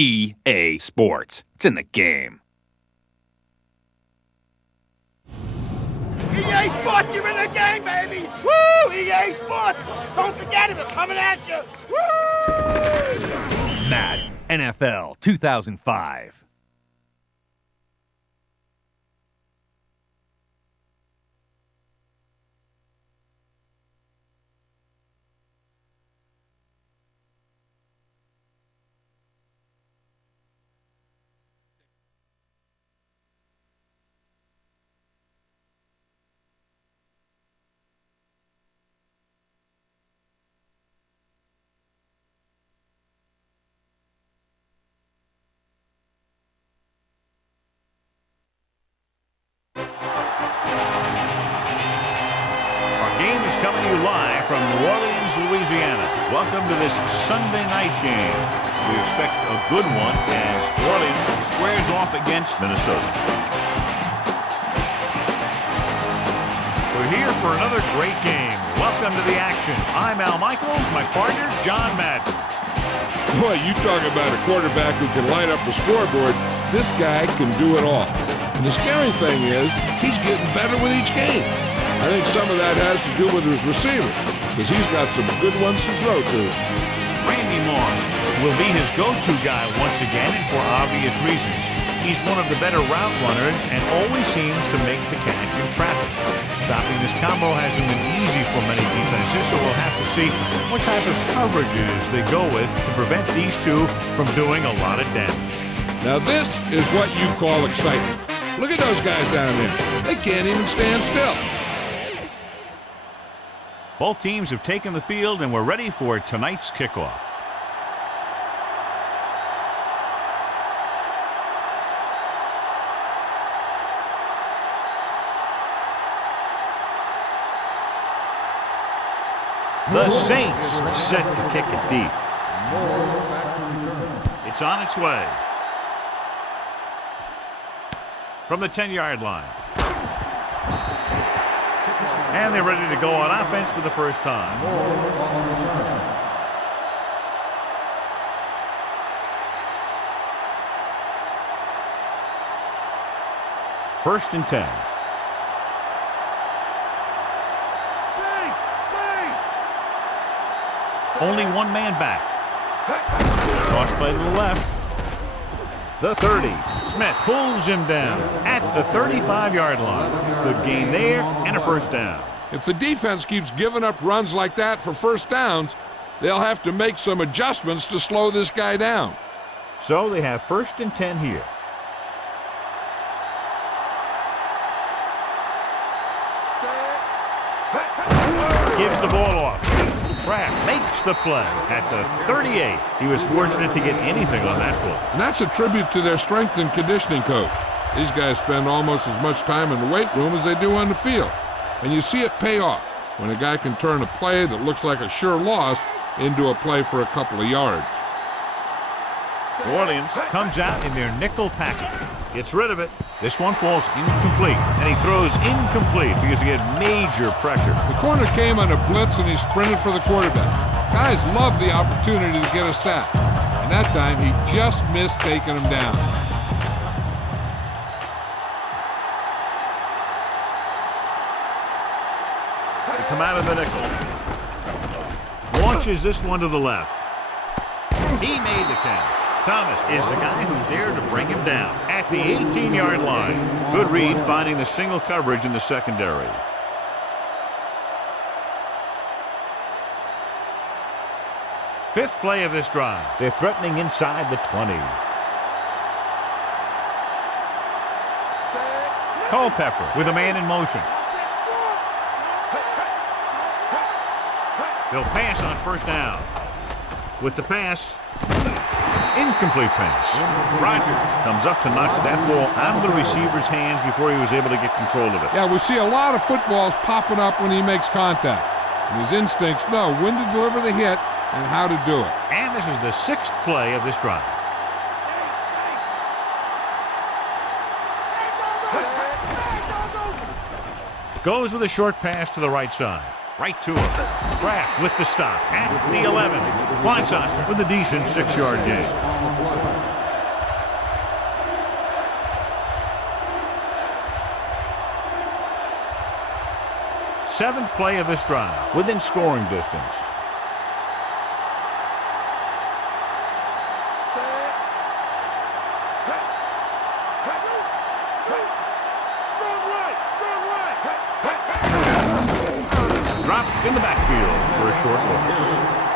EA Sports. It's in the game. EA Sports, you're in the game, baby! Woo! EA Sports! Don't forget it, we're coming at you! Woo! Madden NFL 2005. Coming to you live from New Orleans, Louisiana. Welcome to this Sunday night game. We expect a good one as Orleans squares off against Minnesota. We're here for another great game. Welcome to the action. I'm Al Michaels, my partner, John Madden. Boy, you talk about a quarterback who can line up the scoreboard. This guy can do it all. And the scary thing is, he's getting better with each game. I think some of that has to do with his receiver, because he's got some good ones to throw to. Randy Moss will be his go-to guy once again, and for obvious reasons. He's one of the better route runners and always seems to make the catch in traffic. Stopping this combo hasn't been easy for many defenses, so we'll have to see what type of coverages they go with to prevent these two from doing a lot of damage. Now this is what you call excitement. Look at those guys down there. They can't even stand still. Both teams have taken the field, and we're ready for tonight's kickoff. The Saints set to kick it deep. It's on its way. From the 10-yard line. And they're ready to go on offense for the first time. First and 10. Only one man back. Cross play to the left. The 30. Smith pulls him down at the 35-yard line. Good gain there and a first down. If the defense keeps giving up runs like that for first downs, they'll have to make some adjustments to slow this guy down. So they have first and 10 here. Gives the ball off. Kraft makes the play at the 38. He was fortunate to get anything on that play. And that's a tribute to their strength and conditioning coach. These guys spend almost as much time in the weight room as they do on the field. And you see it pay off when a guy can turn a play that looks like a sure loss into a play for a couple of yards. New Orleans comes out in their nickel package. Gets rid of it. This one falls incomplete. And he throws incomplete because he had major pressure. The corner came on a blitz and he sprinted for the quarterback. Guys love the opportunity to get a sack. And that time he just missed taking him down. They come out of the nickel. Launches this one to the left. He made the catch. Thomas is the guy who's there to bring him down at the 18-yard line. Good read finding the single coverage in the secondary. Fifth play of this drive. They're threatening inside the 20. Culpepper with a man in motion. They'll pass on first down. With the pass. Incomplete pass. Rodgers comes up to knock that ball out of the receiver's hands before he was able to get control of it. Yeah, we see a lot of footballs popping up when he makes contact. And his instincts know when to deliver the hit and how to do it. And this is the sixth play of this drive. Goes with a short pass to the right side. Right to him. Kraft with the stop at the 11. Kleinsasser with a decent 6-yard gain. 7th play of this drive, within scoring distance. Dropped in the backfield for a short loss.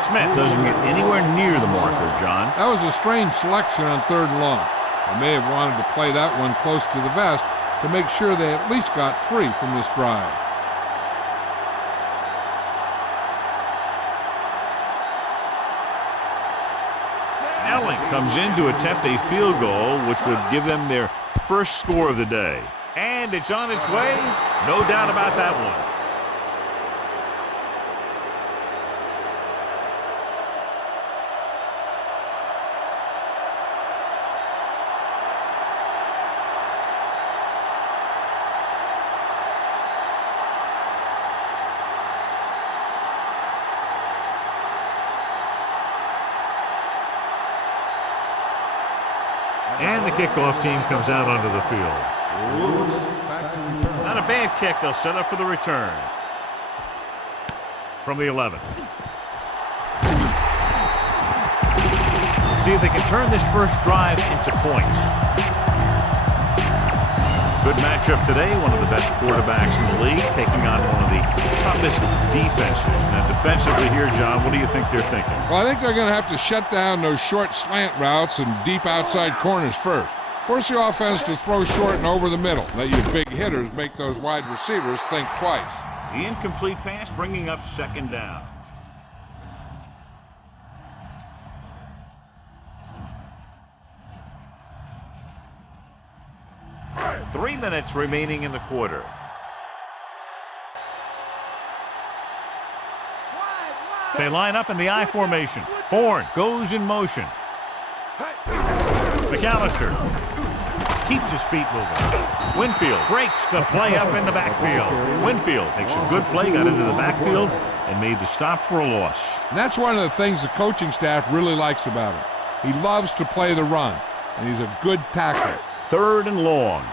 Smith doesn't get anywhere near the marker, John. That was a strange selection on 3rd and long. They may have wanted to play that one close to the vest to make sure they at least got free from this drive. Elling comes in to attempt a field goal, which would give them their first score of the day. And it's on its way. No doubt about that one. And the kickoff team comes out onto the field. Not a bad kick. They'll set up for the return. From the 11. See if they can turn this first drive into points. Good matchup today. One of the best quarterbacks in the league taking on one of the toughest defenses. Now defensively here, John, what do you think they're thinking? Well, I think they're going to have to shut down those short slant routes and deep outside corners first. Force the offense to throw short and over the middle. Let your big hitters make those wide receivers think twice. The incomplete pass bringing up 2nd down. Three minutes remaining in the quarter. They line up in the I formation. Horn goes in motion. McAllister keeps his feet moving. Winfield breaks the play up in the backfield. Winfield makes a good play, got into the backfield, and made the stop for a loss. And that's one of the things the coaching staff really likes about him. He loves to play the run, and he's a good tackler. 3rd and long.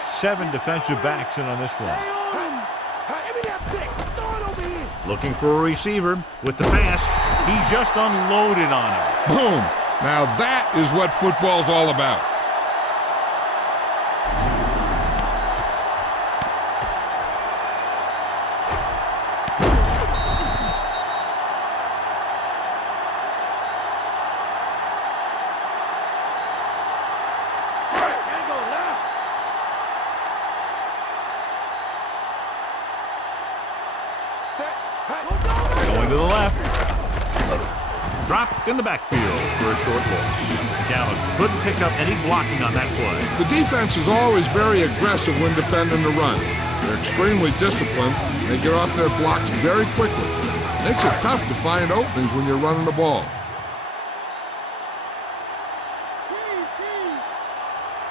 Seven defensive backs in on this one. Looking for a receiver with the pass. He just unloaded on him. Boom! Now that is what football's all about. Going to the left. Dropped in the backfield for a short loss. McAllister couldn't pick up any blocking on that play. The defense is always very aggressive when defending the run. They're extremely disciplined. They get off their blocks very quickly. Makes it tough to find openings when you're running the ball.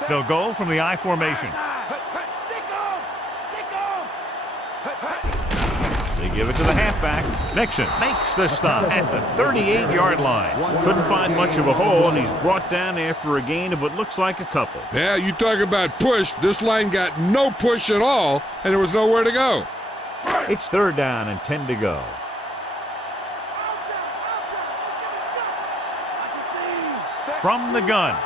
They'll go from the I formation. They give it to the halfback. Nixon makes the stop at the 38-yard line. Couldn't find much of a hole, and he's brought down after a gain of what looks like a couple. Yeah, you talk about push. This line got no push at all, and there was nowhere to go. It's 3rd down and 10 to go. From the gun.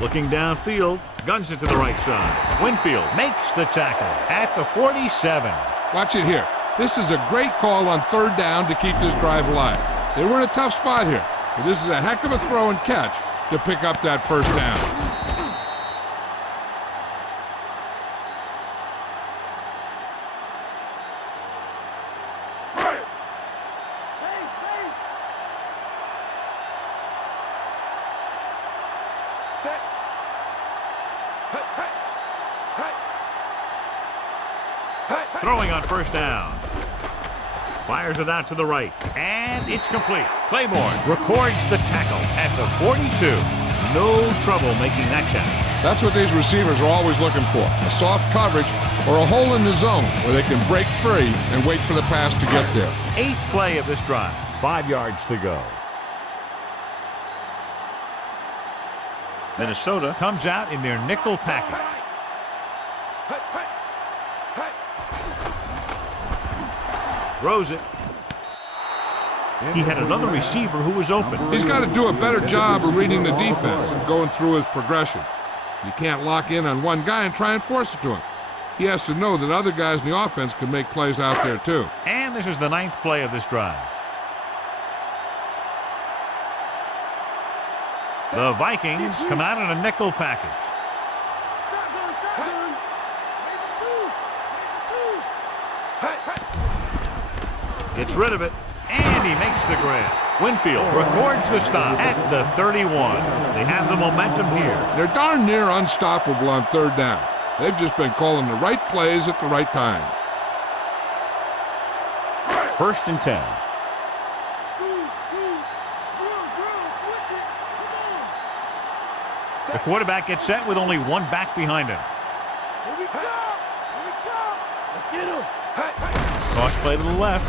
Looking downfield, guns it to the right side. Winfield makes the tackle at the 47. Watch it here. This is a great call on 3rd down to keep this drive alive. They were in a tough spot here, but this is a heck of a throw and catch to pick up that 1st down. Throwing on 1st down. Fires it out to the right, and it's complete. Claiborne records the tackle at the 42. No trouble making that catch. That's what these receivers are always looking for, a soft coverage or a hole in the zone where they can break free and wait for the pass to get there. 8th play of this drive. 5 yards to go. Minnesota comes out in their nickel package. Throws it. He had another receiver who was open. He's got to do a better job of reading the defense and going through his progressions. You can't lock in on one guy and try and force it to him. He has to know that other guys in the offense can make plays out there too. And this is the 9th play of this drive. The Vikings come out in a nickel package. Gets rid of it, and he makes the grab. Winfield records the stop at the 31. They have the momentum here. They're darn near unstoppable on 3rd down. They've just been calling the right plays at the right time. 1st and 10. The quarterback gets set with only one back behind him. Here we go! Here we go! Let's get him! Toss play to the left.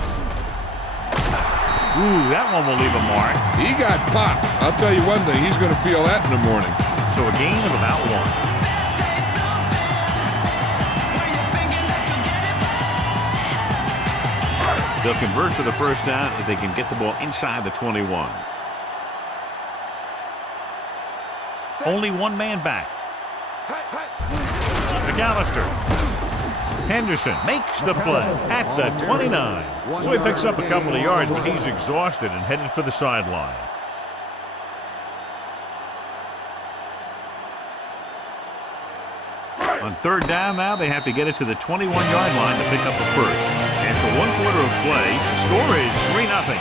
Ooh, that one will leave a mark. He got popped. I'll tell you one thing, he's going to feel that in the morning. So a gain of about 1. They'll convert for the 1st down if they can get the ball inside the 21. Only one man back. McAllister. Henderson makes the play at the 29. So he picks up a couple of yards, but he's exhausted and headed for the sideline. On 3rd down now, they have to get it to the 21-yard line to pick up a first. After 1 quarter of play, the score is 3-0.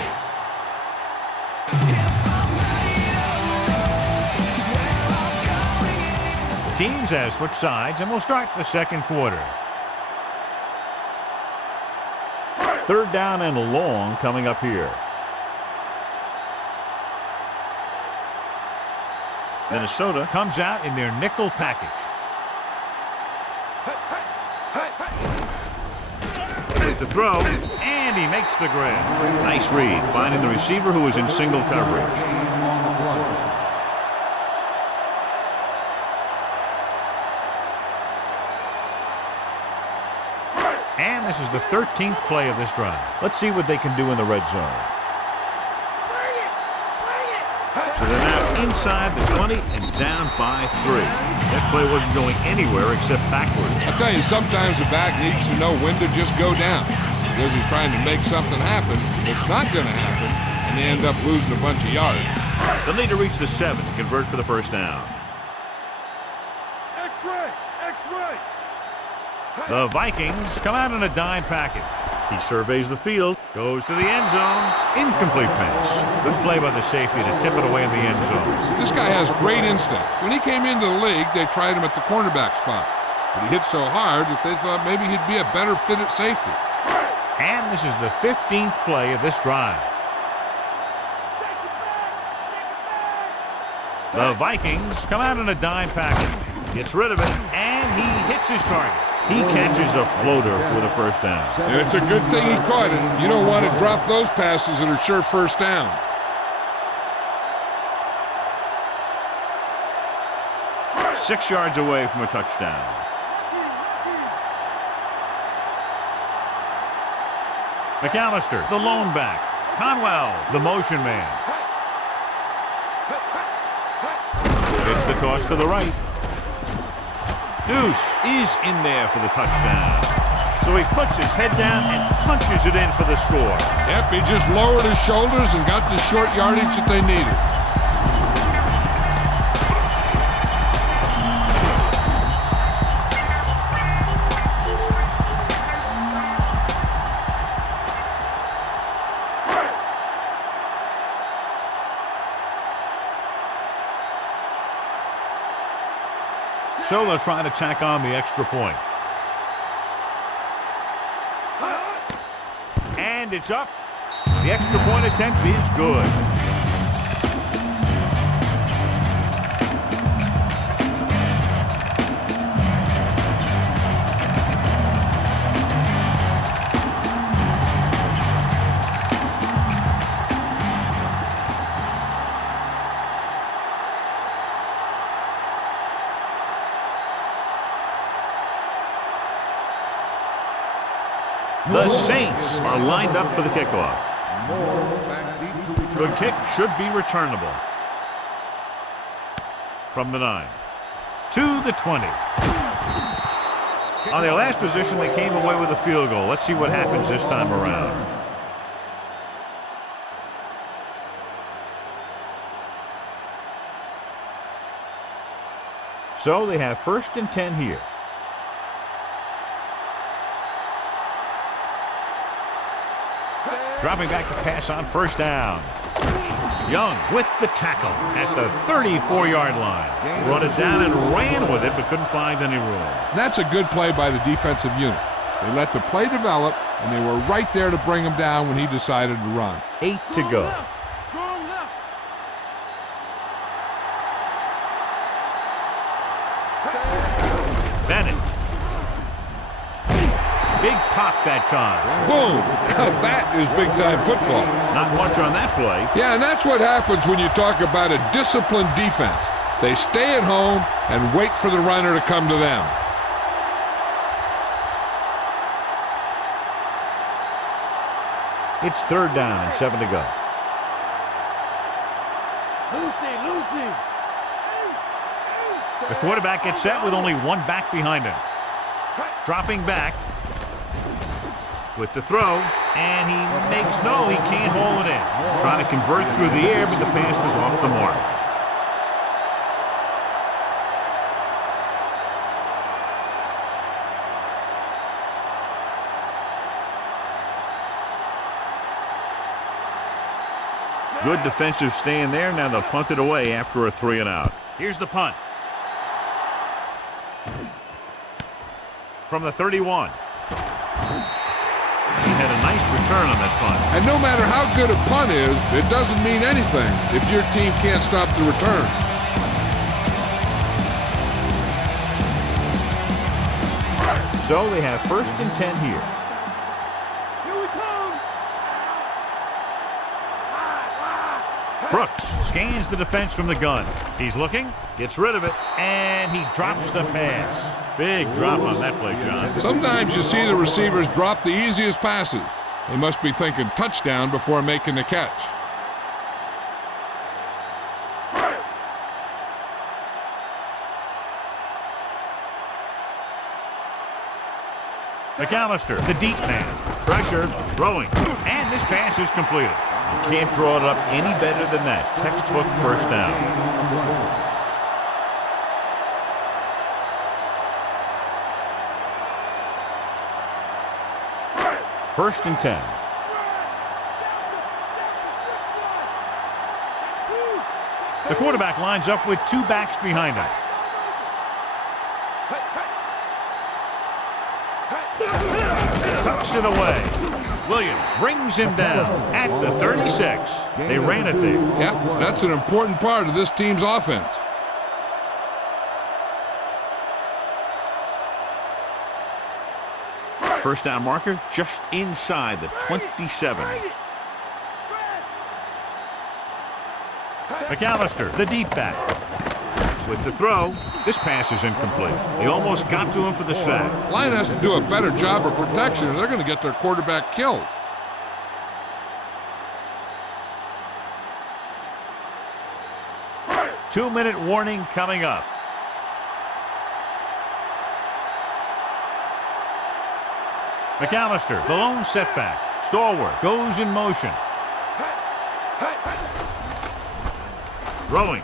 The teams have switched sides, and we'll start the 2nd quarter. 3rd down and long coming up here. Minnesota comes out in their nickel package. The throw, and he makes the grab. Nice read, finding the receiver who was in single coverage. And this is the 13th play of this drive. Let's see what they can do in the red zone. So they're now inside the 20 and down by 3. That play wasn't going anywhere except backward. I'll tell you, sometimes the back needs to know when to just go down because he's trying to make something happen that's not going to happen, and they end up losing a bunch of yards. They'll need to reach the 7 to convert for the 1st down. X-ray! X-ray! The Vikings come out in a dime package. He surveys the field, goes to the end zone, incomplete pass. Good play by the safety to tip it away in the end zone. This guy has great instincts. When he came into the league, they tried him at the cornerback spot. But he hit so hard that they thought maybe he'd be a better fit at safety. And this is the 15th play of this drive. The Vikings come out in a dime package. Gets rid of it, and he hits his target. He catches a floater for the 1st down. And it's a good thing he caught it. You don't want to drop those passes that are sure 1st downs. Six yards away from a touchdown. McAllister, the lone back. Conwell, the motion man. It's the toss to the right. Deuce is in there for the touchdown. So he puts his head down and punches it in for the score. Yep, he just lowered his shoulders and got the short yardage that they needed. So they'll try to tack on the extra point. And it's up. The extra point attempt is good. The Saints are lined up for the kickoff. Good kick, should be returnable. From the 9 to the 20. On their last position, they came away with a field goal. Let's see what happens this time around. So they have 1st and 10 here. Dropping back to pass on 1st down. Young with the tackle at the 34-yard line. Brought it down and ran with it, but couldn't find any room. That's a good play by the defensive unit. They let the play develop, and they were right there to bring him down when he decided to run. 8 to go. Bennett. Big pop that time. Boom! That is big-time football. Not much on that play. Yeah, and that's what happens when you talk about a disciplined defense. They stay at home and wait for the runner to come to them. It's 3rd down and 7 to go. Lucy. The quarterback gets set with only one back behind him. Dropping back with the throw, and he can't hold it in. Trying to convert through the air, but the pass was off the mark. Good defensive stand there. Now they'll punt it away after a 3 and out. Here's the punt. From the 31. He had a nice return on that punt. And no matter how good a punt is, it doesn't mean anything if your team can't stop the return. So they have 1st and 10 here. Here we come. Brooks scans the defense from the gun. He's looking, gets rid of it, and he drops the pass. Big drop on that play, John. Sometimes you see the receivers drop the easiest passes. They must be thinking touchdown before making the catch. McAllister, the deep man. Pressure, throwing, and this pass is completed. You can't draw it up any better than that. Textbook 1st down. 1st and 10. The quarterback lines up with 2 backs behind him. Tucks it away. Williams brings him down at the 36. They ran it there. Yep, that's an important part of this team's offense. First down marker just inside the 27. McAllister, the deep back. With the throw, this pass is incomplete. They almost got to him for the sack. Line has to do a better job of protection or they're going to get their quarterback killed. Two-minute warning coming up. McAllister, the lone setback. Stalwart goes in motion. Throwing.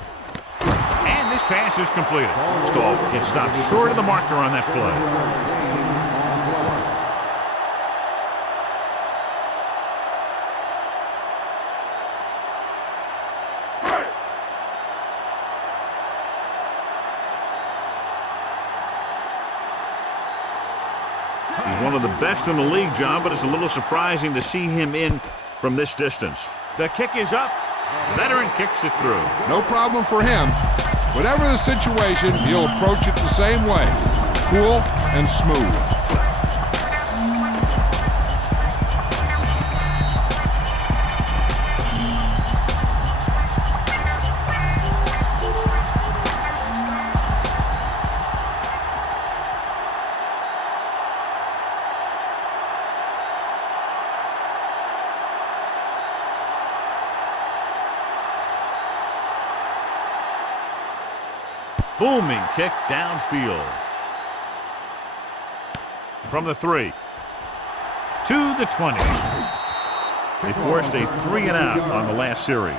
And this pass is completed. Stalwart gets stopped short of the marker on that play. He's one of the best in the league, John, but it's a little surprising to see him in from this distance. The kick is up. The veteran kicks it through. No problem for him. Whatever the situation, he'll approach it the same way. Cool and smooth. Booming kick downfield. From the 3. To the 20. They forced a 3-and-out on the last series.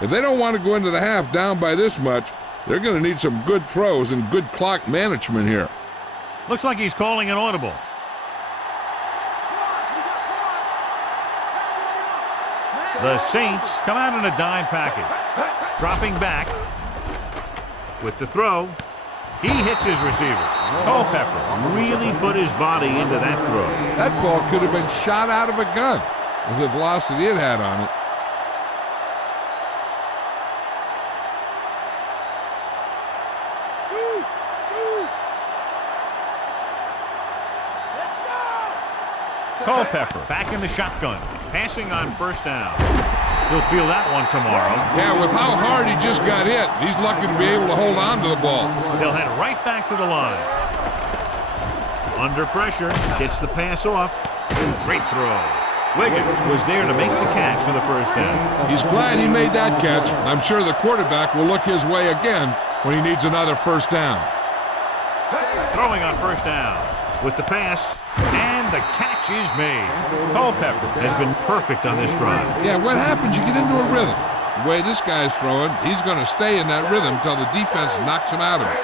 If they don't want to go into the half down by this much, they're going to need some good throws and good clock management here. Looks like he's calling an audible. The Saints come out in a dime package. Dropping back with the throw. He hits his receiver. Culpepper really put his body into that throw. That ball could have been shot out of a gun with the velocity it had on it. Culpepper back in the shotgun, passing on first down. He'll feel that one tomorrow. Yeah, with how hard he just got hit, he's lucky to be able to hold on to the ball. He'll head right back to the line. Under pressure, gets the pass off. Great throw. Wiggins was there to make the catch for the first down. He's glad he made that catch. I'm sure the quarterback will look his way again when he needs another first down. Throwing on first down with the pass, and the catch is made. Culpepper has been perfect on this drive. Yeah, what happens? You get into a rhythm. The way this guy's throwing, he's going to stay in that rhythm until the defense knocks him out of it.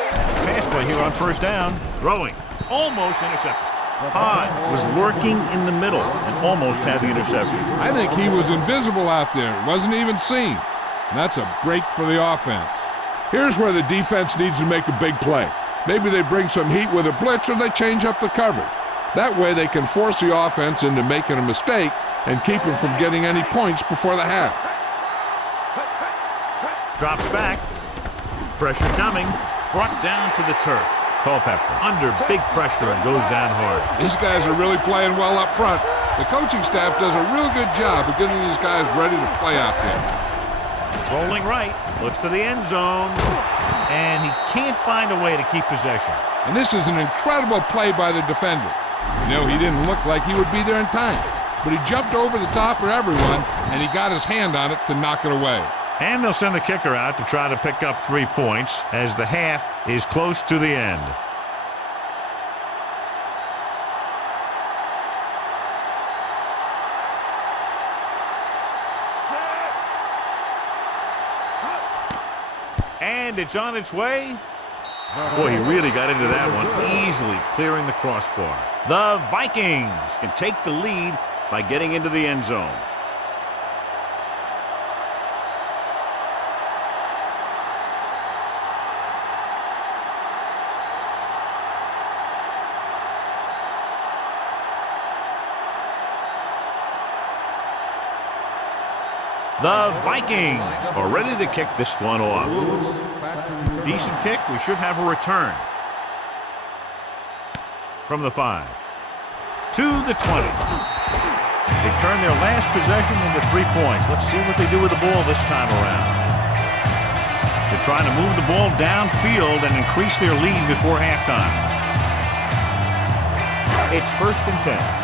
Pass play here on first down. Throwing. Almost intercepted. Hodge was lurking in the middle and almost had the interception. I think he was invisible out there. Wasn't even seen. And that's a break for the offense. Here's where the defense needs to make a big play. Maybe they bring some heat with a blitz or they change up the coverage. That way they can force the offense into making a mistake and keep him from getting any points before the half. Drops back. Pressure coming. Brought down to the turf. Culpepper under big pressure and goes down hard. These guys are really playing well up front. The coaching staff does a real good job of getting these guys ready to play out there. Rolling right. Looks to the end zone. And he can't find a way to keep possession. And this is an incredible play by the defender. You know, he didn't look like he would be there in time, but he jumped over the top of everyone, and he got his hand on it to knock it away. And they'll send the kicker out to try to pick up 3 points as the half is close to the end. And it's on its way. Boy, he really got into that one, easily clearing the crossbar. The Vikings can take the lead by getting into the end zone. The Vikings are ready to kick this one off. Decent kick. We should have a return. From the 5. To the 20. They turn their last possession into 3 points. Let's see what they do with the ball this time around. They're trying to move the ball downfield and increase their lead before halftime. It's 1st and 10.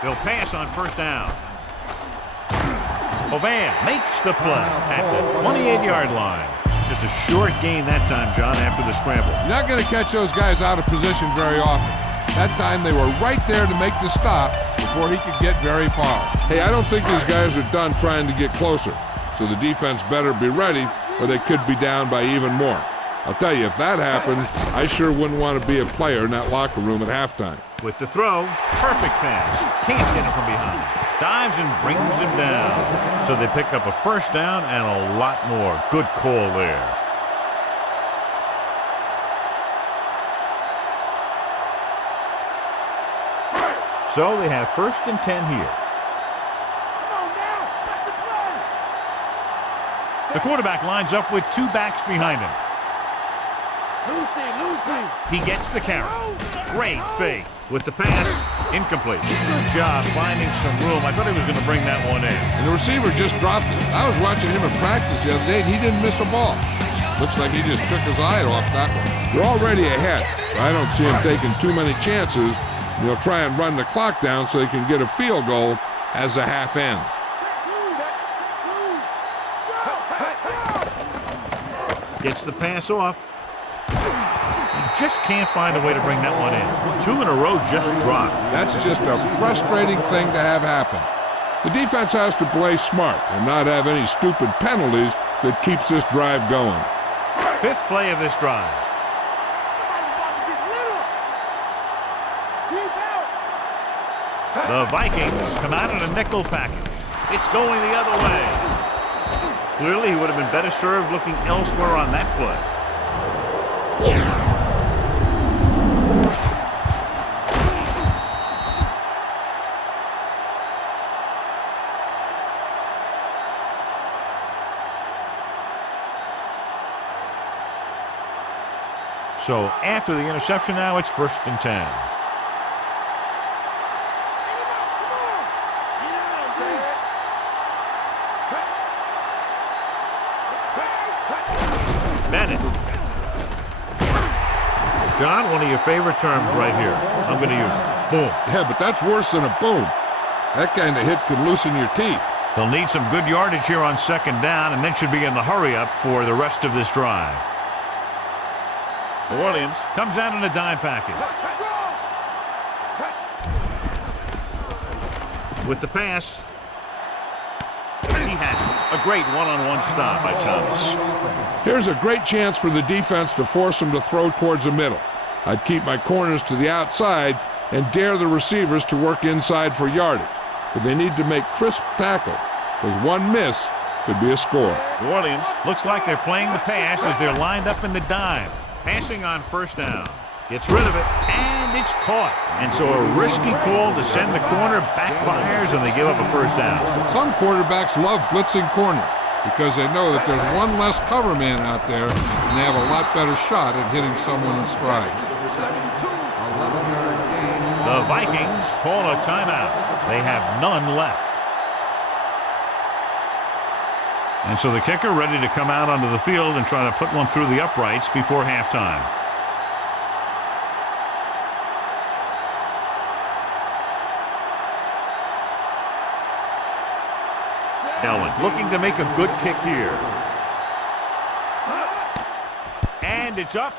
They'll pass on first down. Hovan makes the play at the 28-yard line. Just a short gain that time, John, after the scramble. You're not going to catch those guys out of position very often. That time they were right there to make the stop before he could get very far. Hey, I don't think these guys are done trying to get closer, so the defense better be ready or they could be down by even more. I'll tell you, if that happens, I sure wouldn't want to be a player in that locker room at halftime. With the throw, perfect pass. Can't get him from behind. Dives and brings him down. So they pick up a first down and a lot more. Good call there. So they have 1st and 10 here. The quarterback lines up with 2 backs behind him. He gets the carry. Great fake. With the pass, incomplete. Good job finding some room. I thought he was going to bring that one in. And the receiver just dropped it. I was watching him in practice the other day, and he didn't miss a ball. Looks like he just took his eye off that one. They're already ahead, so I don't see him taking too many chances They'll try and run the clock down so they can get a field goal as the half ends. Gets the pass off. He just can't find a way to bring that one in. 2 in a row just dropped. That's just a frustrating thing to have happen. The defense has to play smart and not have any stupid penalties that keeps this drive going. 5th play of this drive. The Vikings come out in a nickel package. It's going the other way. Clearly, he would have been better served looking elsewhere on that play. So after the interception now, it's 1st and 10. Bennett. John, one of your favorite terms right here. I'm going to use it. Boom. Yeah, but that's worse than a boom. That kind of hit could loosen your teeth. They'll need some good yardage here on 2nd down and then should be in the hurry-up for the rest of this drive. New Orleans comes out in a dime package. With the pass. He has a great one-on-one stop by Thomas. Here's a great chance for the defense to force them to throw towards the middle. I'd keep my corners to the outside and dare the receivers to work inside for yardage. But they need to make crisp tackles, because one miss could be a score. New Orleans looks like they're playing the pass as they're lined up in the dime. Passing on 1st down. Gets rid of it, and it's caught. And so a risky call to send the corner backfires, and they give up a 1st down. Some quarterbacks love blitzing corners because they know that there's one less cover man out there, and they have a lot better shot at hitting someone in stride. The Vikings call a timeout. They have none left. And so the kicker ready to come out onto the field and try to put one through the uprights before halftime. Ellen looking to make a good kick here. And it's up.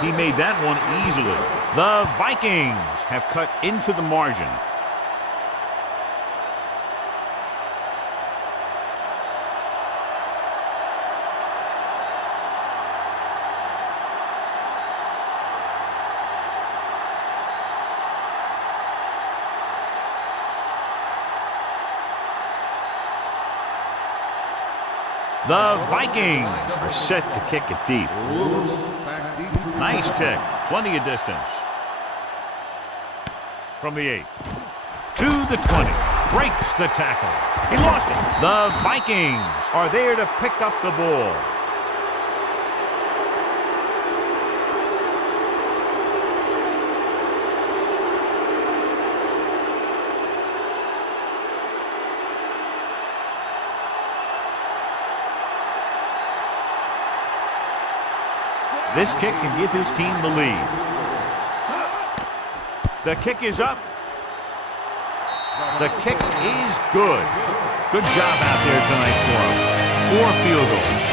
He made that one easily. The Vikings have cut into the margin. The Vikings are set to kick it deep. Nice kick. Plenty of distance. From the 8. To the 20. Breaks the tackle. He lost it. The Vikings are there to pick up the ball. This kick can give his team the lead. The kick is up. The kick is good. Good job out there tonight for him. 4 field goals.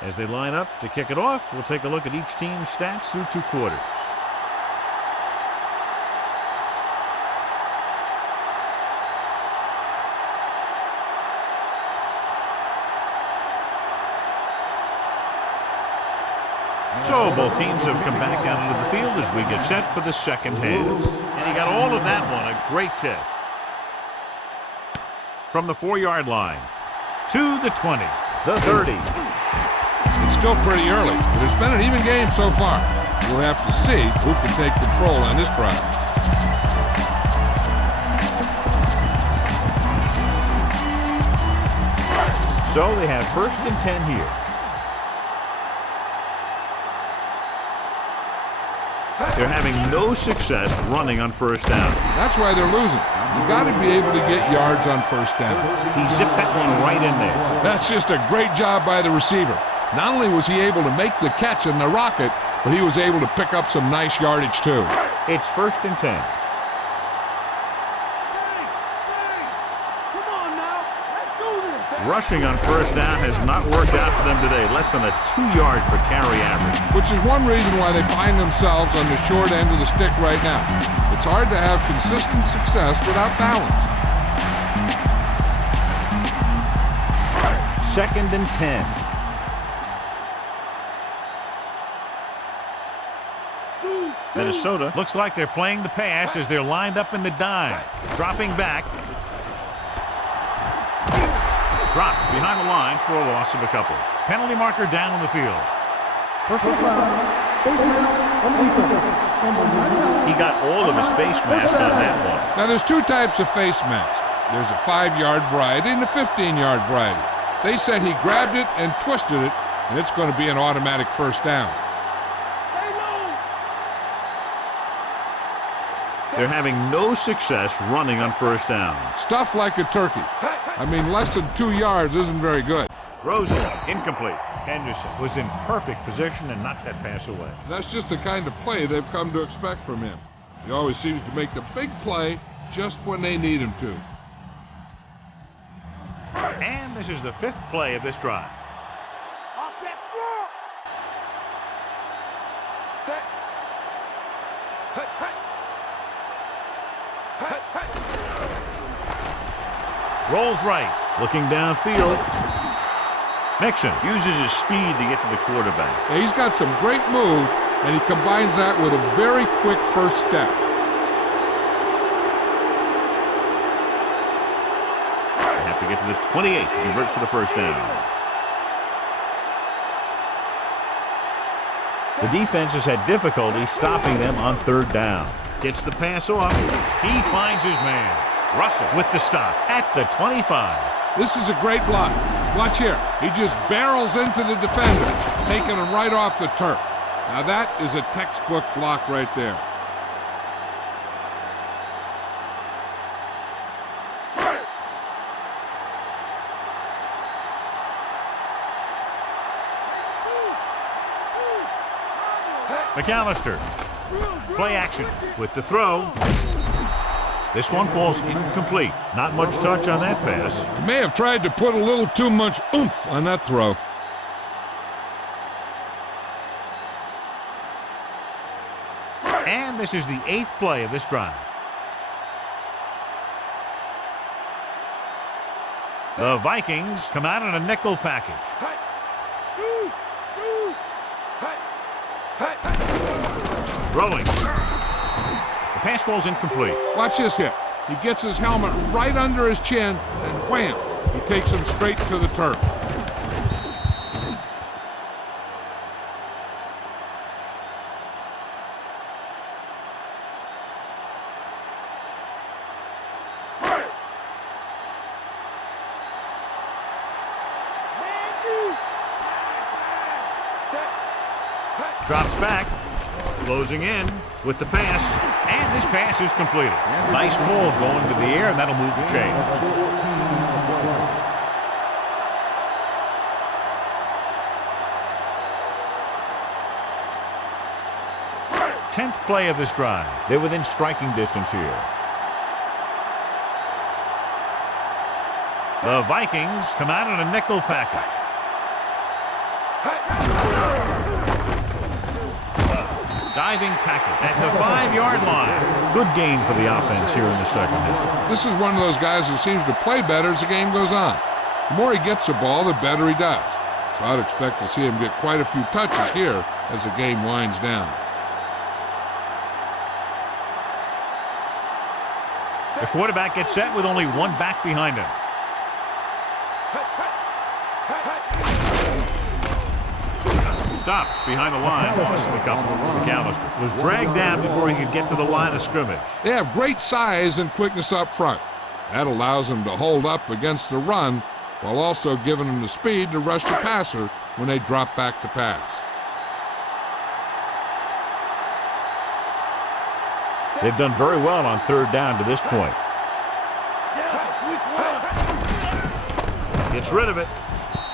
As they line up to kick it off, we'll take a look at each team's stats through 2 quarters. So both teams have come back out into the field as we get set for the second half. And he got all of that one, a great kick. From the 4-yard line to the 20, the 30. It's still pretty early, but it's been an even game so far. We'll have to see who can take control on this drive. So they have 1st and 10 here. They're having no success running on 1st down. That's why they're losing. You got to be able to get yards on 1st down. He zipped that one right in there. That's just a great job by the receiver. Not only was he able to make the catch in the rocket, but he was able to pick up some nice yardage too. It's 1st and 10. Rushing on 1st down has not worked out for them today. Less than a 2-yard per carry average. Which is one reason why they find themselves on the short end of the stick right now. It's hard to have consistent success without balance. 2nd and 10. Minnesota looks like they're playing the pass as they're lined up in the dime. Dropping back. Dropped behind the line for a loss of a couple. Penalty marker down on the field. Personal foul. Face mask on the defense. He got all of his face mask on that one. Now there's 2 types of face mask. There's a 5-yard variety and a 15-yard variety. They said he grabbed it and twisted it, and it's going to be an automatic 1st down. They're having no success running on 1st down. Stuff like a turkey. I mean, less than 2 yards isn't very good. Rosen, incomplete. Henderson was in perfect position and knocked that pass away. That's just the kind of play they've come to expect from him. He always seems to make the big play just when they need him to. And this is the 5th play of this drive. Off that squirrel! Set. Hut, hut. Hut, hut. Rolls right, looking downfield. Mixon uses his speed to get to the quarterback. Yeah, he's got some great moves, and he combines that with a very quick 1st step. They have to get to the 28 to convert for the 1st down. The defense has had difficulty stopping them on 3rd down. Gets the pass off. He finds his man. Russell with the stop at the 25. This is a great block. Watch here. He just barrels into the defender, taking him right off the turf. Now that is a textbook block right there. McAllister. Play action with the throw. This one falls incomplete. Not much touch on that pass. He may have tried to put a little too much oomph on that throw. And this is the 8th play of this drive. The Vikings come out in a nickel package. Throwing. The pass falls incomplete. Watch this hit. He gets his helmet right under his chin, and wham! He takes him straight to the turf. Drops back, closing in with the pass, and this pass is completed. Nice ball going to the air, and that'll move the chain. 10th play of this drive. They're within striking distance here. The Vikings come out in a nickel package. Diving tackle at the 5-yard line. Good gain for the offense here in the 2nd half. This is one of those guys who seems to play better as the game goes on. The more he gets the ball, the better he does. So I'd expect to see him get quite a few touches here as the game winds down. The quarterback gets set with only one back behind him. Stopped behind the line, lost him a couple. McAllister was dragged down before he could get to the line of scrimmage. They have great size and quickness up front. That allows them to hold up against the run while also giving them the speed to rush the passer when they drop back to pass. They've done very well on third down to this point. Gets rid of it.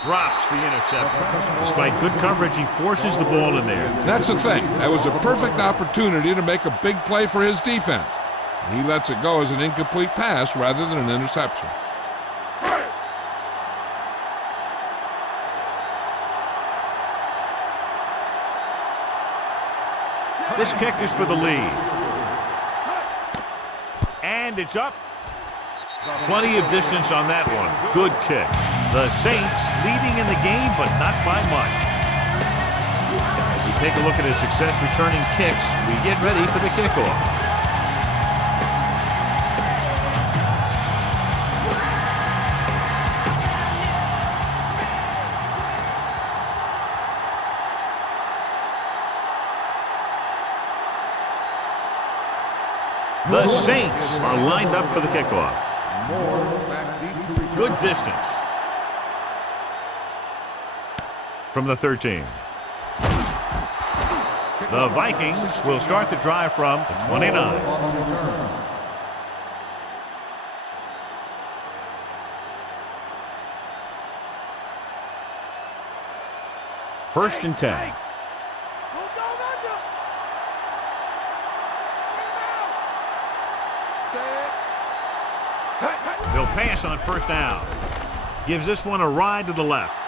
Drops the interception. Despite good coverage, he forces the ball in there. That's the thing. That was a perfect opportunity to make a big play for his defense. He lets it go as an incomplete pass rather than an interception. This kick is for the lead. And it's up. Plenty of distance on that one. Good kick. The Saints leading in the game, but not by much. As we take a look at his success returning kicks, we get ready for the kickoff. The Saints are lined up for the kickoff. Good distance. From the 13. The Vikings will start the drive from the 29. First and 10. They'll pass on first down. Gives this one a ride to the left.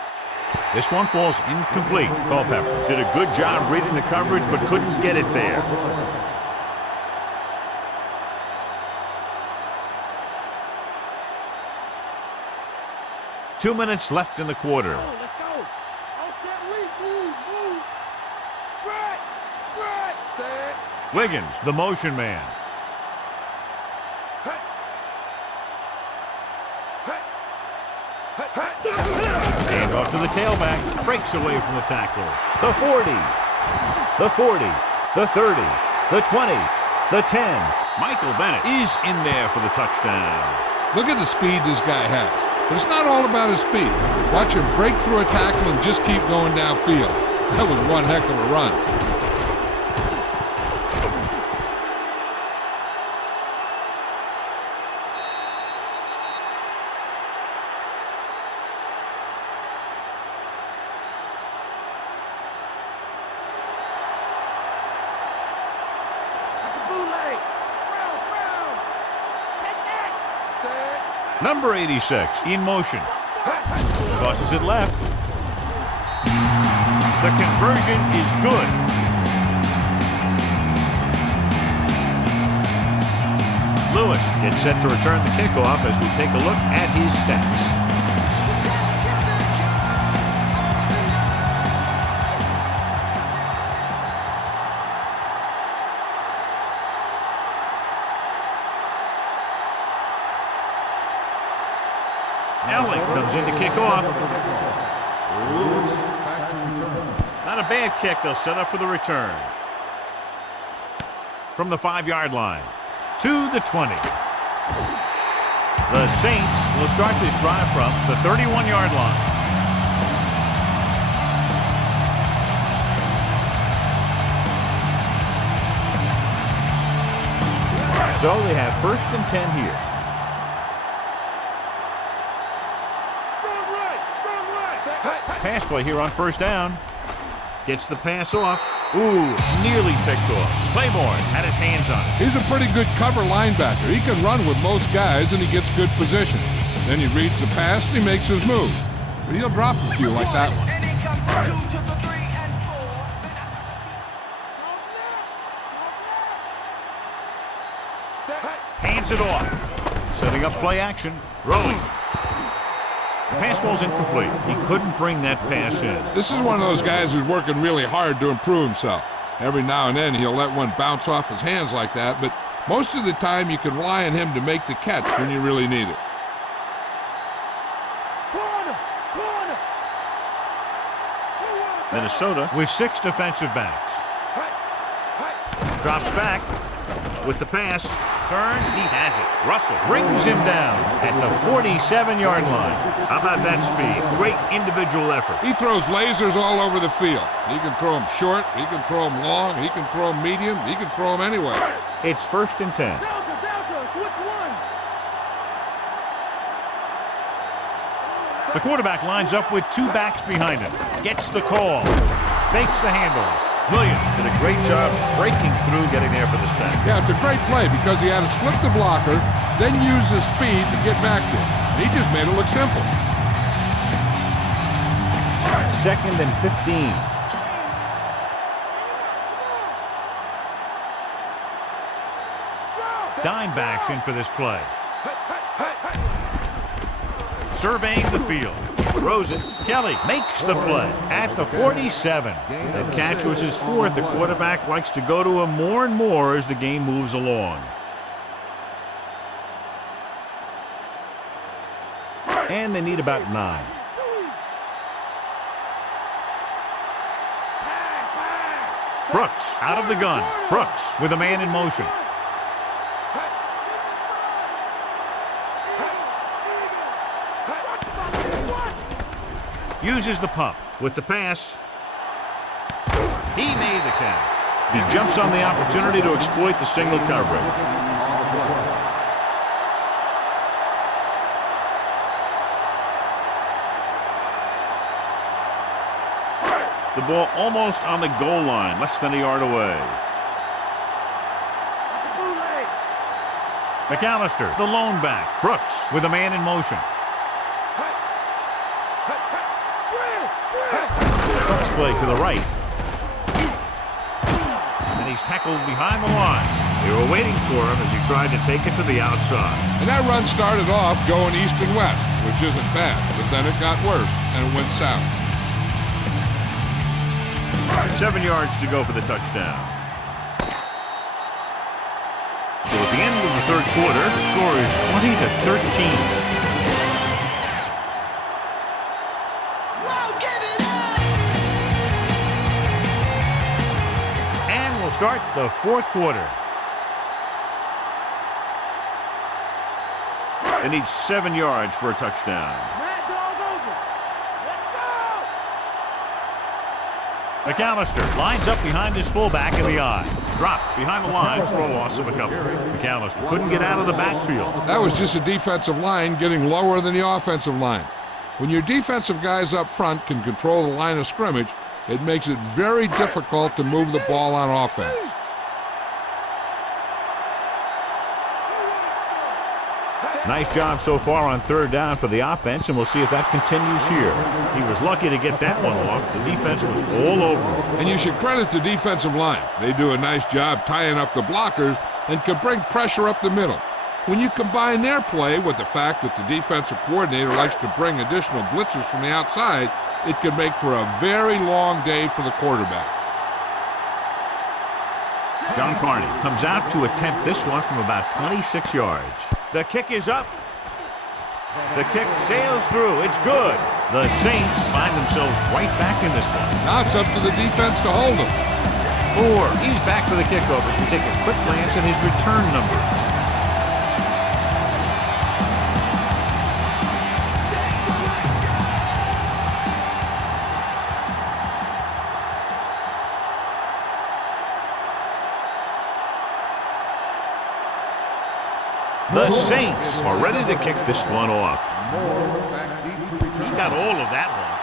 This one falls incomplete. Culpepper did a good job reading the coverage, but couldn't get it there. Two minutes left in the quarter. Let's go. Move. Stretch. Wiggins, the motion man. Hand off to the tailback. Breaks away from the tackler. The 40. The 40. The 30. The 20. The 10. Michael Bennett is in there for the touchdown. Look at the speed this guy has. But it's not all about his speed. Watch him break through a tackle and just keep going downfield. That was one heck of a run. Number 86 in motion. Tosses it left. The conversion is good. Lewis gets set to return the kickoff as we take a look at his stats. Allen comes in to kick off. Not a bad kick. They'll set up for the return. From the 5-yard line to the 20. The Saints will start this drive from the 31-yard line. So they have first and 10 here. Pass play here on first down. Gets the pass off. Ooh, nearly picked off. Claiborne had his hands on it. He's a pretty good cover linebacker. He can run with most guys, and he gets good position. Then he reads the pass, and he makes his move. But he'll drop a few like that one. Hands it off. Setting up play action. Throwing. The pass ball's incomplete. He couldn't bring that pass in. This is one of those guys who's working really hard to improve himself. Every now and then he'll let one bounce off his hands like that, but most of the time you can rely on him to make the catch when you really need it. Minnesota with 6 defensive backs. Drops back. with the pass. Turns, he has it. Russell brings him down at the 47-yard line. How about that speed? Great individual effort. He throws lasers all over the field. He can throw them short, he can throw them long, he can throw them medium, he can throw them anywhere. It's 1st and 10. Delta, switch one. The quarterback lines up with 2 backs behind him. Gets the call. Fakes the handoff. Williams did a great job breaking through, getting there for the sack. Yeah, it's a great play because he had to slip the blocker, then use his speed to get back to him. He just made it look simple. 2nd and 15. Dime backs in for this play. Surveying the field. Throws it. Kelly makes the play at the 47. The catch was his 4th. The quarterback likes to go to him more and more as the game moves along. And they need about 9. Brooks out of the gun. Brooks with a man in motion. Uses the pump with the pass. He made the catch. He jumps on the opportunity to exploit the single coverage. The ball almost on the goal line, less than a yard away. McAllister, the lone back. Brooks with a man in motion. Brooks play to the right. And he's tackled behind the line. They were waiting for him as he tried to take it to the outside. And that run started off going east and west, which isn't bad, but then it got worse and it went south. 7 yards to go for the touchdown. So at the end of the 3rd quarter, the score is 20-13. Start the 4th quarter. They need 7 yards for a touchdown. McAllister lines up behind his fullback in the I. Drop behind the line for a loss of a couple. McAllister couldn't get out of the backfield. That was just a defensive line getting lower than the offensive line. When your defensive guys up front can control the line of scrimmage, it makes it very difficult to move the ball on offense. Nice job so far on 3rd down for the offense, and we'll see if that continues here. He was lucky to get that one off. The defense was all over him. And you should credit the defensive line. They do a nice job tying up the blockers and can bring pressure up the middle. When you combine their play with the fact that the defensive coordinator likes to bring additional blitzers from the outside, it can make for a very long day for the quarterback. John Carney comes out to attempt this one from about 26 yards. The kick is up. The kick sails through. It's good. The Saints find themselves right back in this one. Now it's up to the defense to hold him. Moore, he's back for the kickoff as we take a quick glance at his return numbers. The Saints are ready to kick this one off. He got all of that one.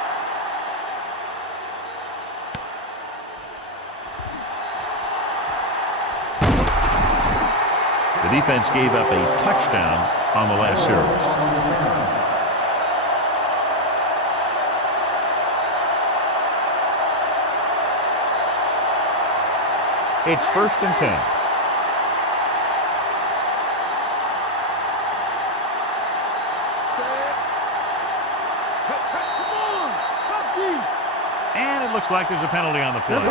The defense gave up a touchdown on the last series. It's 1st and 10. Looks like there's a penalty on the play.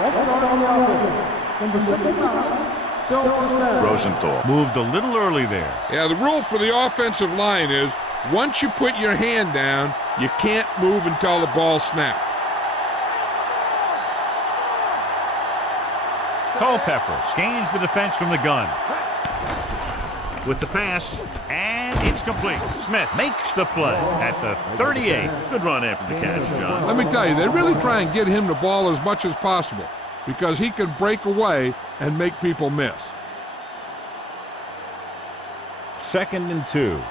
Let's start on the offense. Number 75, still 1st down. Rosenthal moved a little early there. Yeah, the rule for the offensive line is once you put your hand down, you can't move until the ball snapped. Culpepper scans the defense from the gun. With the pass, and it's complete. Smith makes the play at the 38. Good run after the catch, John. Let me tell you, they really try and get him the ball as much as possible because he can break away and make people miss. 2nd and 2.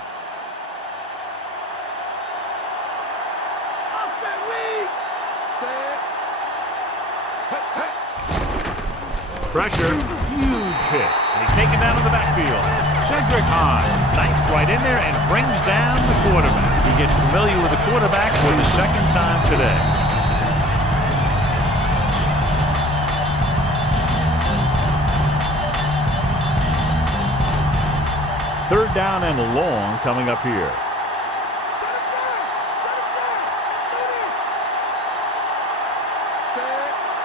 Pressure, huge hit. And he's taken down in the backfield. Cedric Hodge knifes right in there and brings down the quarterback. He gets familiar with the quarterback for the 2nd time today. Third down and long coming up here.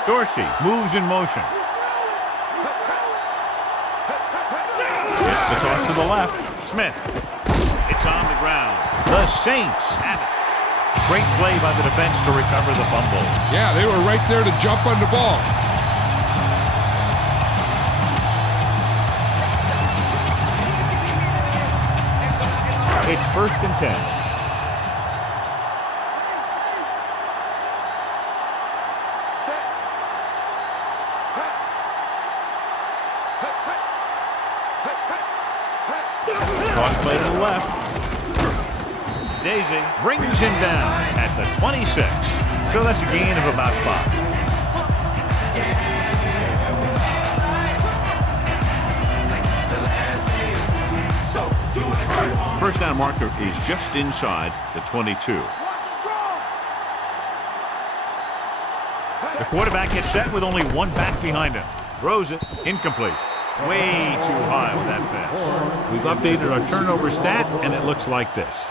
Dorsey moves in motion. Gets the toss to the left. Smith. It's on the ground. The Saints have it. Great play by the defense to recover the fumble. Yeah, they were right there to jump on the ball. It's 1st and 10. Cross play to the left. Daisy brings him down at the 26. So that's a gain of about 5. First down marker is just inside the 22. The quarterback gets set with only one back behind him. Throws it. Incomplete. Way too high with that pass. We've updated our turnover stat, and it looks like this.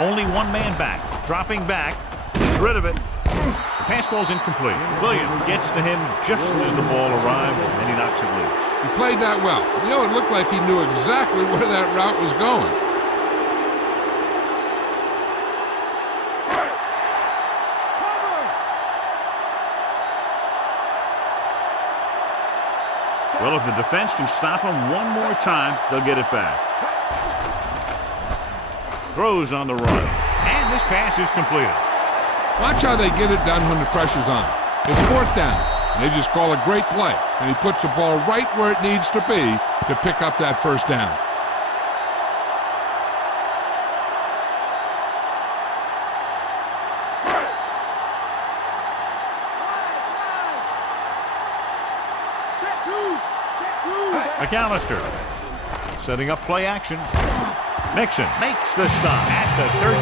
Only one man back. Dropping back. Gets rid of it. The pass ball's incomplete. Williams gets to him just as the ball arrives, and he knocks it loose. He played that well. You know, it looked like he knew exactly where that route was going. Well, if the defense can stop him one more time, they'll get it back. Throws on the run. And this pass is completed. Watch how they get it done when the pressure's on. It's 4th down. And they just call a great play. And he puts the ball right where it needs to be to pick up that 1st down. McAllister setting up play action. Mixon makes the stop at the 13.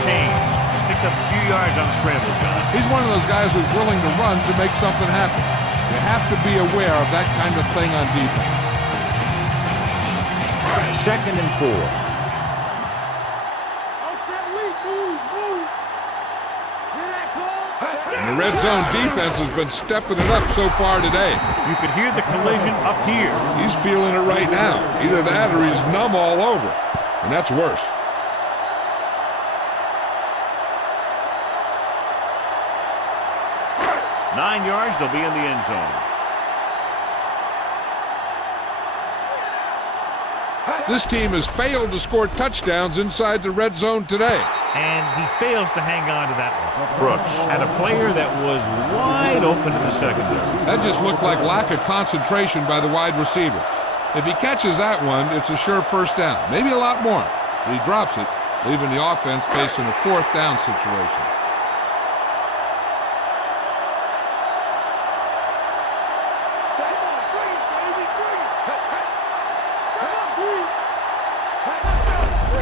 Picked up a few yards on the scramble, John. He's one of those guys who's willing to run to make something happen. You have to be aware of that kind of thing on defense. 2nd and 4. And the red zone defense has been stepping it up so far today. You could hear the collision up here. He's feeling it right now. Either that or he's numb all over. And that's worse. Nine yards, they'll be in the end zone. This team has failed to score touchdowns inside the red zone today. And he fails to hang on to that one. Brooks had a player that was wide open in the secondary. That just looked like lack of concentration by the wide receiver. If he catches that one, it's a sure 1st down. Maybe a lot more. But he drops it, leaving the offense facing a 4th down situation.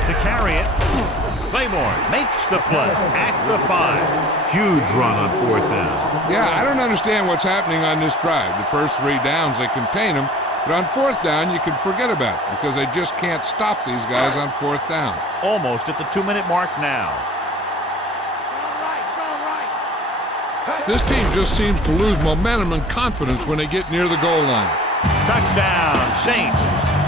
To carry it, Claymore makes the play at the 5. Huge run on 4th down. Yeah, I don't understand what's happening on this drive. The first 3 downs, they contain them. But on 4th down, you can forget about it because they just can't stop these guys on 4th down. Almost at the 2-minute mark now. This team just seems to lose momentum and confidence when they get near the goal line. Touchdown, Saints.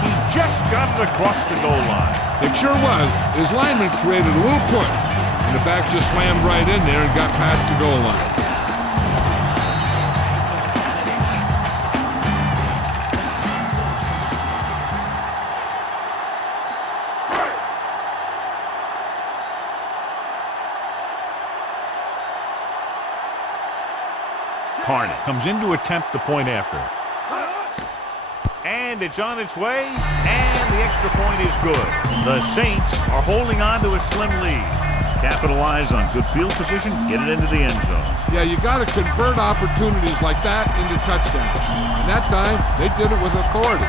He just got it across the goal line. It sure was. His lineman created a little push, and the back just slammed right in there and got past the goal line. Carney comes in to attempt the point after. And it's on its way, and the extra point is good. The Saints are holding on to a slim lead. Capitalize on good field position, get it into the end zone. Yeah, you got to convert opportunities like that into touchdowns. And that time, they did it with authority.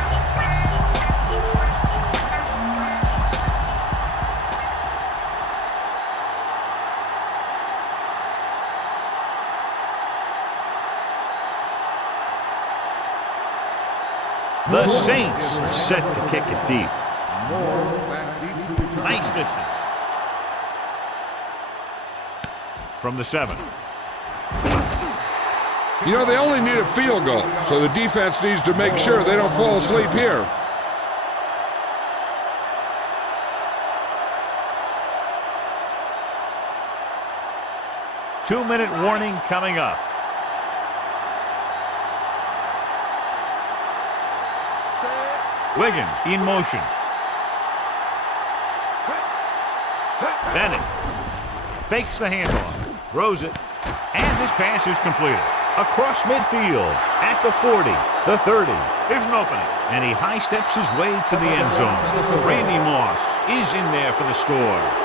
The Saints are set to kick it deep. Nice distance. From the 7. You know, they only need a field goal, so the defense needs to make sure they don't fall asleep here. Two-minute warning coming up. Wiggins in motion. Bennett fakes the handoff, throws it, and this pass is completed. Across midfield, at the 40, the 30. There's an opening, and he high steps his way to the end zone. Randy Moss is in there for the score.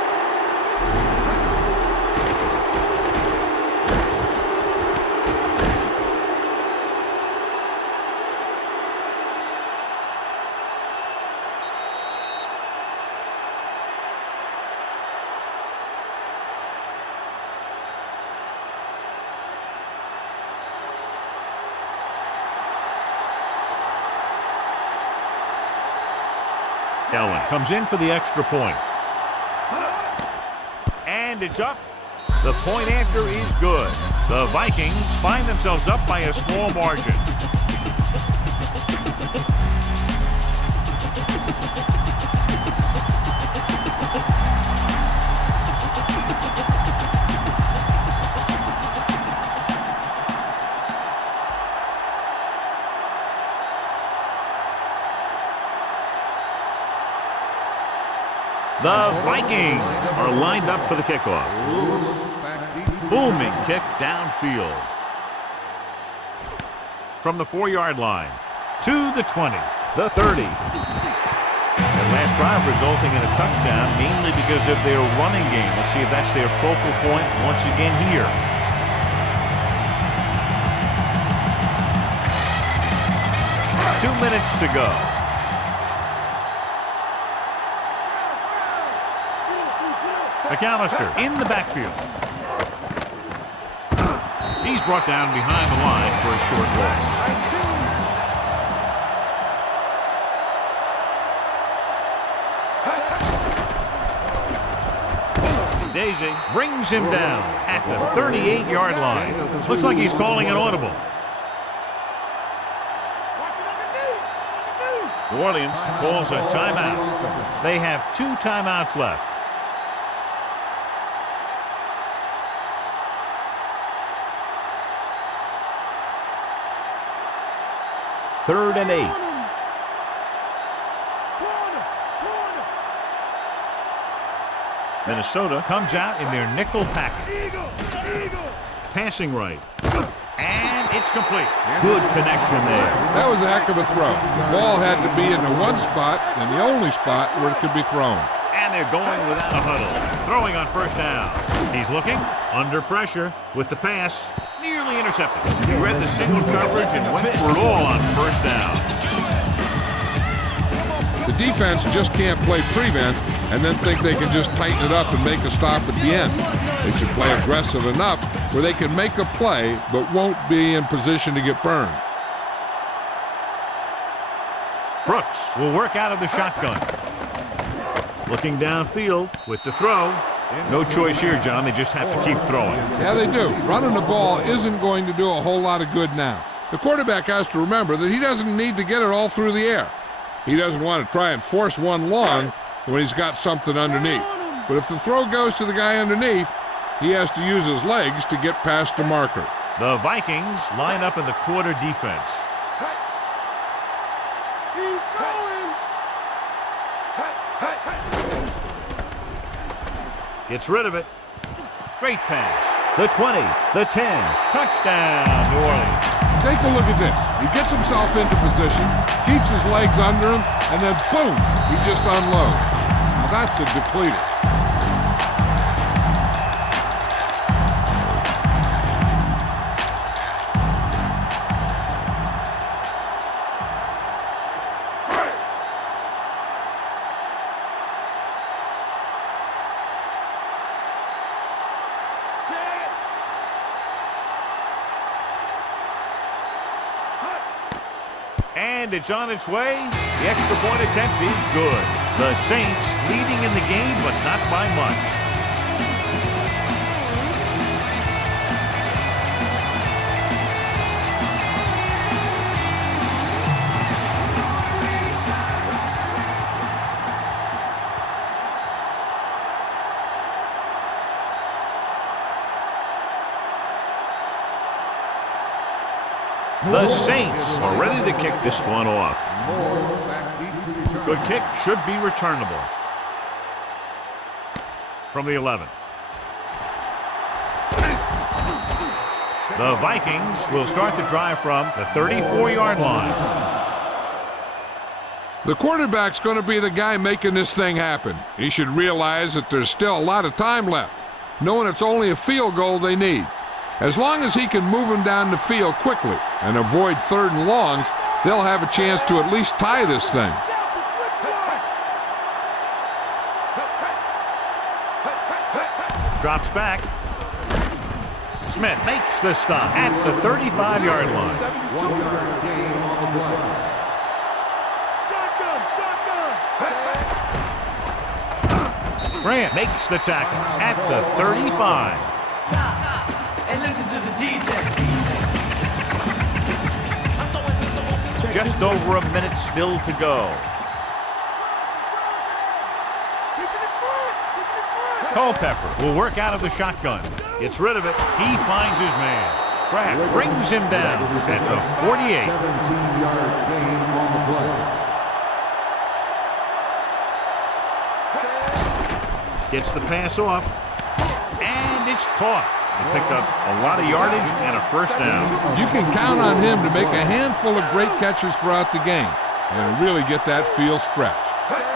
Elwin comes in for the extra point. And it's up. The point after is good. The Vikings find themselves up by a small margin. The Vikings are lined up for the kickoff. Booming kick downfield. From the 4-yard line to the 20, the 30. The last drive resulting in a touchdown mainly because of their running game. Let's see if that's their focal point once again here. Two minutes to go. McAllister in the backfield. He's brought down behind the line for a short loss. Daisy brings him down at the 38-yard line. Looks like he's calling an audible. New Orleans calls a timeout. They have 2 timeouts left. Third and 8. Minnesota comes out in their nickel package. Passing right. And it's complete. Good connection there. That was a heck of a throw. The ball had to be in the one spot and the only spot where it could be thrown. And they're going without a huddle. Throwing on first down. He's looking under pressure with the pass. Nearly intercepted. He read the single coverage and went for it all on first down. The defense just can't play prevent and then think they can just tighten it up and make a stop at the end. They should play aggressive enough where they can make a play but won't be in position to get burned. Brooks will work out of the shotgun. Looking downfield with the throw. No choice here, John. They just have to keep throwing. Yeah, they do. Running the ball isn't going to do a whole lot of good now. The quarterback has to remember that he doesn't need to get it all through the air. He doesn't want to try and force one long when he's got something underneath. But if the throw goes to the guy underneath, he has to use his legs to get past the marker. The Vikings line up in the quarter defense. Gets rid of it. Great pass. The 20, the 10. Touchdown, New Orleans. Take a look at this. He gets himself into position, keeps his legs under him, and then boom, he just unloads. Now that's a depleter. And it's on its way. The extra point attempt is good. The Saints leading in the game, but not by much. The Saints are ready to kick this one off. Good kick, should be returnable. From the 11. The Vikings will start the drive from the 34-yard line. The quarterback's going to be the guy making this thing happen. He should realize that there's still a lot of time left, knowing it's only a field goal they need. As long as he can move them down the field quickly and avoid 3rd and longs, they'll have a chance to at least tie this thing. Drops back. Smith makes the stop at the 35-yard line. Grant makes the tackle at the 35. And listen to the DJ. Just over a minute still to go. Culpepper will work out of the shotgun. Gets rid of it. He finds his man. Kraft brings him down at the 48. 17-yard gain on the play. Gets the pass off. And it's caught. They pick up a lot of yardage and a first down. You can count on him to make a handful of great catches throughout the game and really get that field stretch.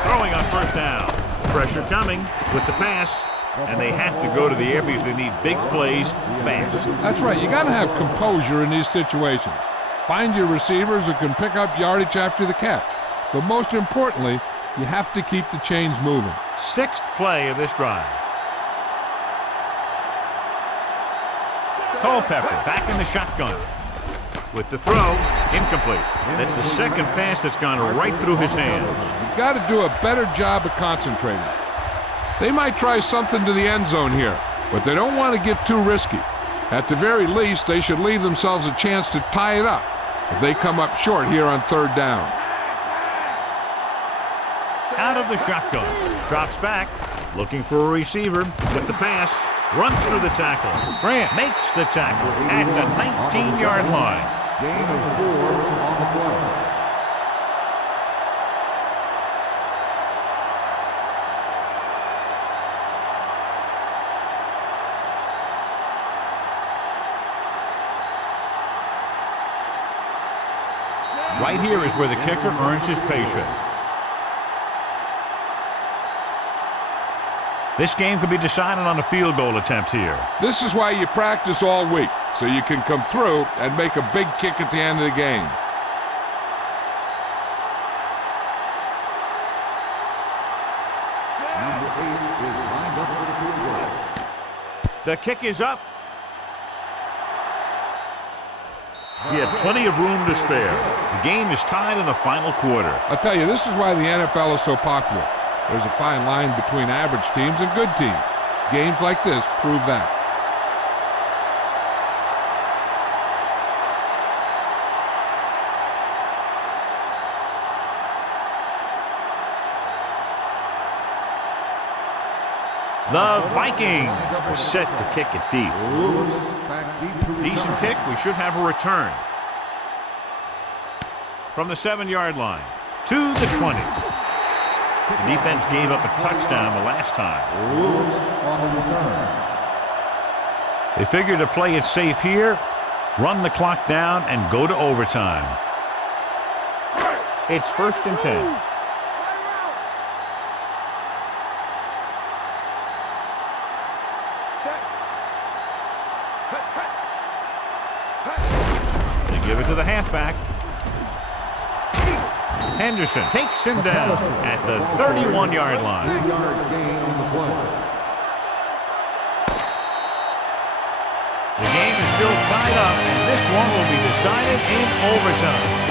Throwing on first down. Pressure coming with the pass. And they have to go to the air because they need big plays fast. That's right. You got to have composure in these situations. Find your receivers who can pick up yardage after the catch. But most importantly, you have to keep the chains moving. 6th play of this drive. Culpepper back in the shotgun. With the throw, incomplete. That's the 2nd pass that's gone right through his hands. You've got to do a better job of concentrating. They might try something to the end zone here, but they don't want to get too risky. At the very least, they should leave themselves a chance to tie it up if they come up short here on 3rd down. Out of the shotgun. Drops back. Looking for a receiver with the pass. Runs through the tackle. Grant makes the tackle at the 19-yard line. Gain of 4 on the play. Right here is where the kicker earns his paycheck. This game could be decided on a field goal attempt here. This is why you practice all week, so you can come through and make a big kick at the end of the game. Number 8 is lined up for the field goal. The kick is up. He had plenty of room to spare. The game is tied in the final quarter. I'll tell you, this is why the NFL is so popular. There's a fine line between average teams and good teams. Games like this prove that. The Vikings are set to kick it deep. Decent kick. We should have a return. From the 7-yard line to the 20. The defense gave up a touchdown the last time. They figure to play it safe here, run the clock down, and go to overtime. It's 1st and 10. They give it to the halfback. Henderson takes him down at the 31-yard line. The game is still tied up, and this one will be decided in overtime.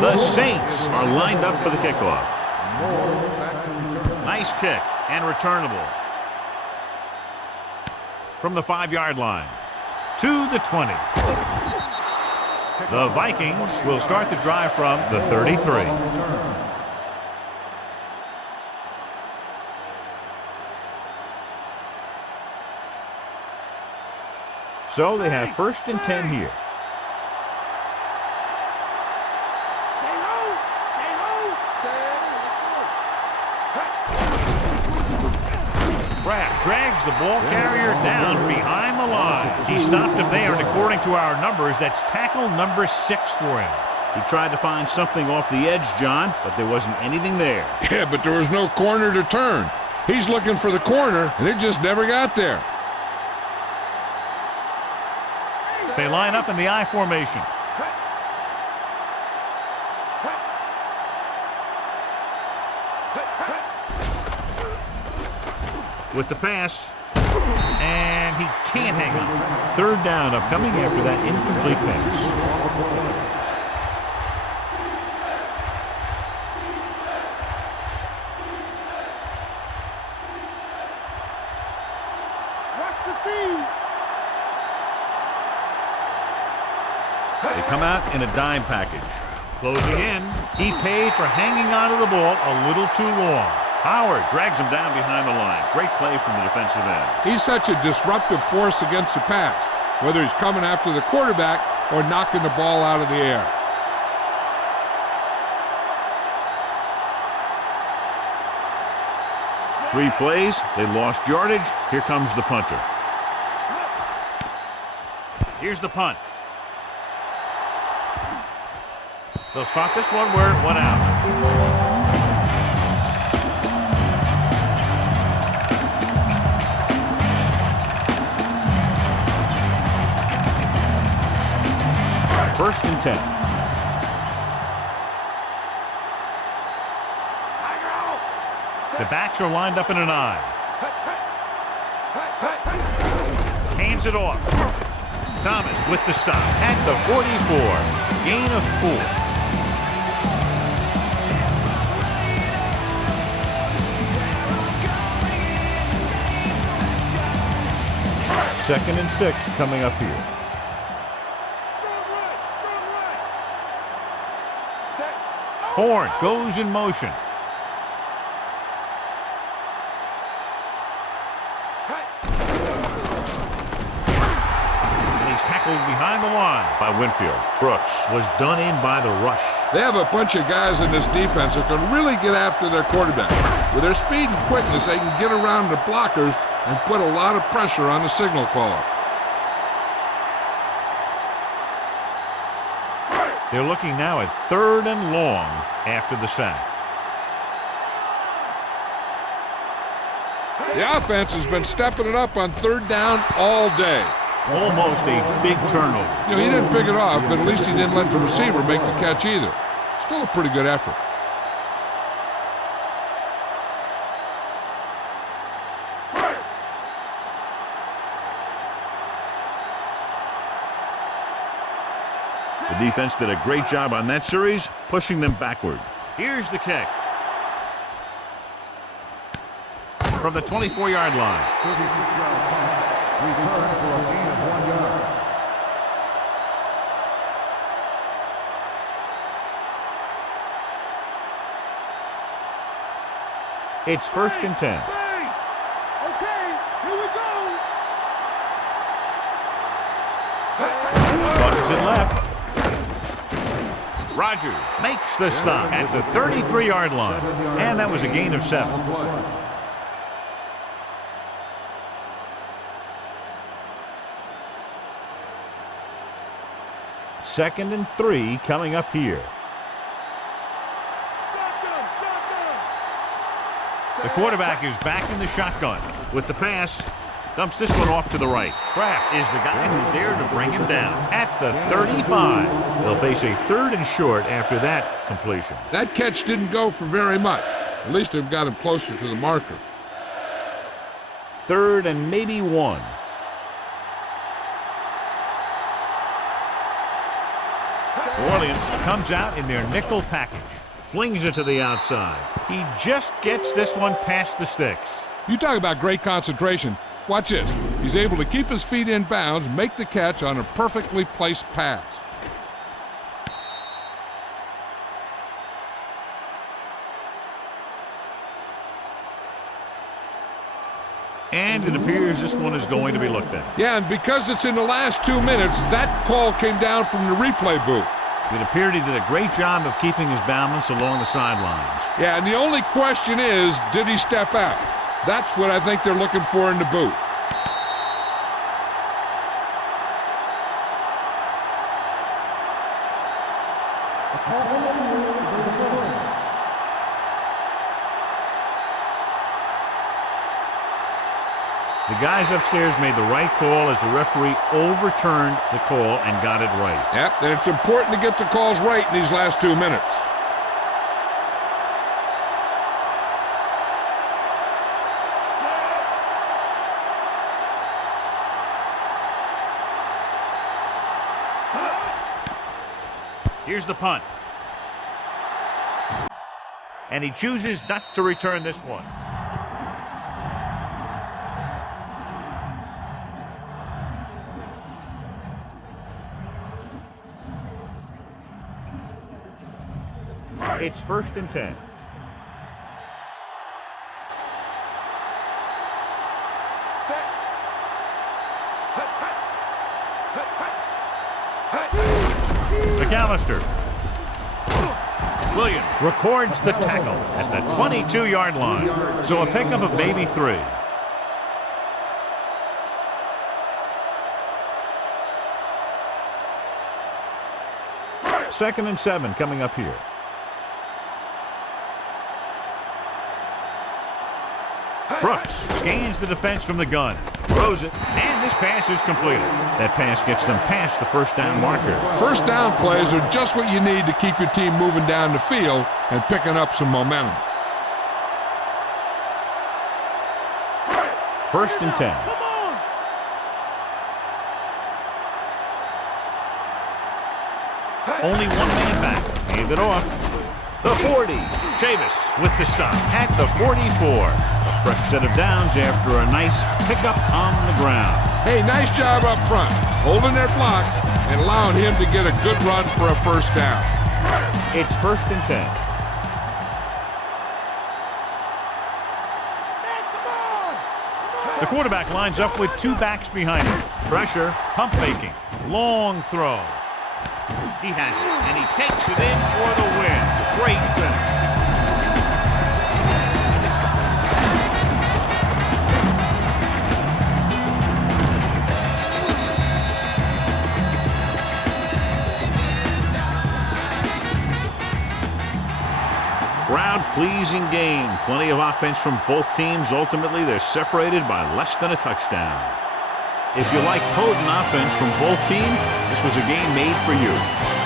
The Saints are lined up for the kickoff. Nice kick and returnable. From the 5-yard line to the 20. The Vikings will start the drive from the 33. So they have 1st and 10 here. Drags the ball carrier down behind the line. He stopped him there, and according to our numbers, that's tackle number 6 for him. He tried to find something off the edge, John, but there wasn't anything there. Yeah, but there was no corner to turn. He's looking for the corner, and it just never got there. They line up in the I formation. With the pass, and he can't hang on. 3rd down upcoming after that incomplete pass. They come out in a dime package. Closing in, he paid for hanging onto the ball a little too long. Howard drags him down behind the line. Great play from the defensive end. He's such a disruptive force against the pass, whether he's coming after the quarterback or knocking the ball out of the air. Three plays, they lost yardage. Here comes the punter. Here's the punt. They'll spot this one where it went out. First and 10. The backs are lined up in an I. Hands it off. Thomas with the stop at the 44. Gain of 4. Second and 6 coming up here. Horn goes in motion. And he's tackled behind the line by Winfield. Brooks was done in by the rush. They have a bunch of guys in this defense who can really get after their quarterback. With their speed and quickness, they can get around the blockers and put a lot of pressure on the signal caller. They're looking now at 3rd and long after the sack. The offense has been stepping it up on 3rd down all day. Almost a big turnover. You know, he didn't pick it off, but at least he didn't let the receiver make the catch either. Still a pretty good effort. The defense did a great job on that series, pushing them backward. Here's the kick. From the 24-yard line. 36-yard punt. Return for a gain of 1 yard. It's 1st and 10. Okay, here we go. Tosses it left. Rodgers makes the stop at the 33-yard line. And that was a gain of 7. Second and 3 coming up here. The quarterback is back in the shotgun. With the pass, dumps this one off to the right. Kraft is the guy who's there to bring him down at the 35. They'll face a 3rd and short after that completion. That catch didn't go for very much. At least it got him closer to the marker. 3rd and maybe 1. New Orleans comes out in their nickel package. Flings it to the outside. He just gets this one past the sticks. You talk about great concentration. Watch it. He's able to keep his feet in bounds, make the catch on a perfectly placed pass. And it appears this one is going to be looked at. Yeah, and because it's in the last 2 minutes, that call came down from the replay booth. It appeared he did a great job of keeping his balance along the sidelines. Yeah, and the only question is, did he step out? That's what I think they're looking for in the booth. The guys upstairs made the right call as the referee overturned the call and got it right. Yep, and it's important to get the calls right in these last 2 minutes. Here's the punt. And he chooses not to return this one. It's 1st and 10. McAllister. Williams records the tackle at the 22-yard line. So a pickup of maybe 3. Second and 7 coming up here. Brooks scans the defense from the gun, throws it, and this pass is completed. That pass gets them past the 1st down marker. First down plays are just what you need to keep your team moving down the field and picking up some momentum. 1st and 10. Only one man back. Hand it off. The 40. Chavis with the stop at the 44. A fresh set of downs after a nice pickup on the ground. Hey, nice job up front, holding their block and allowing him to get a good run for a 1st down. It's 1st and 10. The quarterback lines up with 2 backs behind him. Pressure, pump faking, long throw. He has it, and he takes it in for the win. Great finish. Crowd-pleasing game. Plenty of offense from both teams. Ultimately, they're separated by less than a touchdown. If you like potent offense from both teams, this was a game made for you.